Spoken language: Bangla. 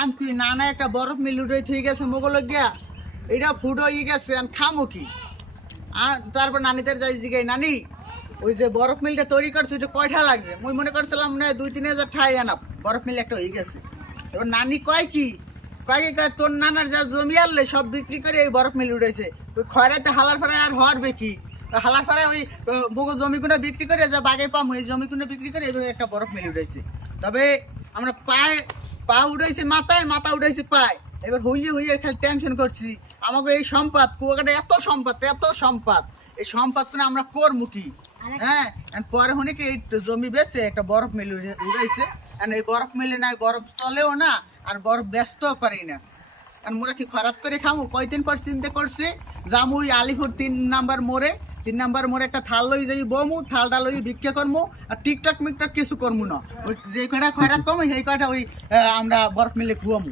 আমি কি নানা একটা বরফ মিল উঠে ঠিক আছে মোগল গিয়া এটা ফুটো হয়ে গেছে আমি খামো কি। আর তারপর নানিদের যাই জিগাই নানি ওই যে বরফ মিলটা তৈরি করছে ওইটা কয়টা লাগছে, মুই মনে করছিলাম মনে হয় 2-3 হাজার ঠাই আনা বরফ মিল একটা হয়ে গেছে। এবার নানি কয় কি তোর নানার যা জমি আনলে সব বিক্রি করে এই বরফ মিল উঠেছে, ওই খয়রাতে হালার ফাড়ায় আর হওয়ারবে কি, হালার ফাড়ায় ওই বগো জমিগুলো বিক্রি করে যা বাগে পাম এই জমিগুলো বিক্রি করে এই একটা বরফ মিল উঠেছে। তবে আমরা পা উঠেছি মাথায়, মাথা উঠেছি পায়, এবার হইয়ে খালি টেনশন করছি আমাকে এই সম্পদ কুয়াকাটা এত সম্পদ এই সম্পদ করে আমরা করবো কি। হ্যাঁ পরে হনে কি এই জমি বেচে একটা বরফ মিল উড়াইছে, এই বরফ মিলে না বরফ চলেও না আর বরফ ব্যস্তও পারি না। আর মোরা কি খরাত করে খামো। কয়দিন পর চিন্তা করছে যামু ওই আলিপুর 3 নাম্বার মোড়ে একটা থাল লই যাই বমু, থালটা লই ভিক্ষা করমু আর টিকটক মিকটক কিছু করমু না, ওই যে কয়টা খয়রাত পামু সেই কয়টা ওই আমরা বরফ মিলে খুয়ামু।